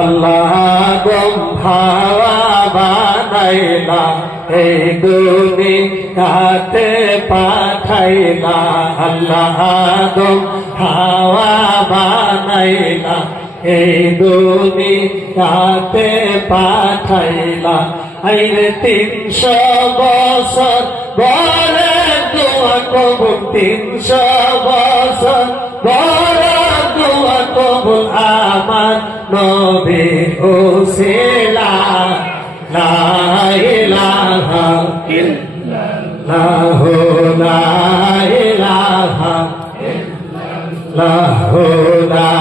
আল্লাহ গম হাওয়া বানাইলা এই দুনিয়াতে পাঠাইলা। আল্লাহ গম হাওয়া বানাইলা এই দুনিয়াতে পাঠাইলা। আইরে 300 বছর বলে দোয়া কবুল, 300 বছর বলে দোয়া কবুল আমার নবী ওসিলা। লা ইলাহা ইল্লাল্লাহু লা ইলাহা ইল্লাল্লাহু লা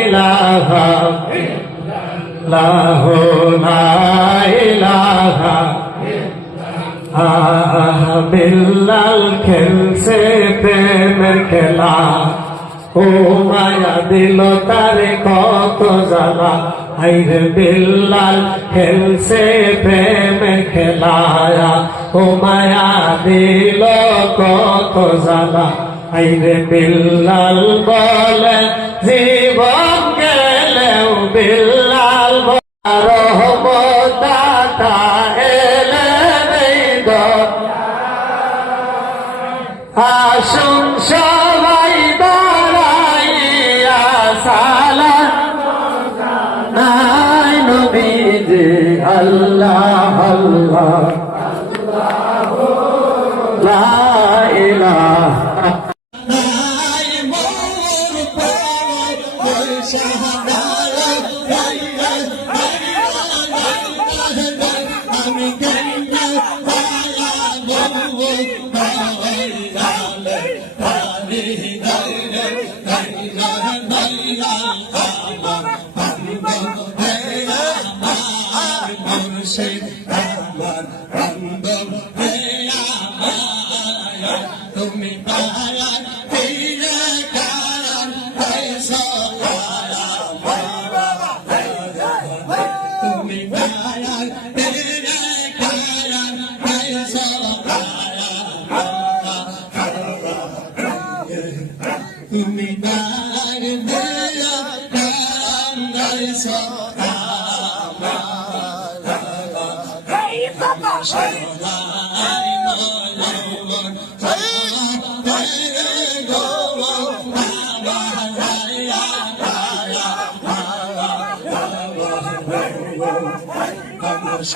ইলাহা ইল্লাল্লাহু লা ইলাহা বিল্লাল খেলছে প্রেমের খেলা। ও মায়া দিল তারে কত জ্বালা। আইরে বিল্লাল খেলছে প্রেমের খেলায়া। ও মায়া দিল কত জ্বালা। আইরে বিল্লাল বলে জীবন গেলেও বিল্লাল রহমতাতা আসুন সবাই দাঁড়াইয়া সালাম জানাই নবীজি। আল্লাহ আল্লাহ লা ইলাহা তুমি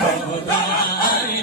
সদাই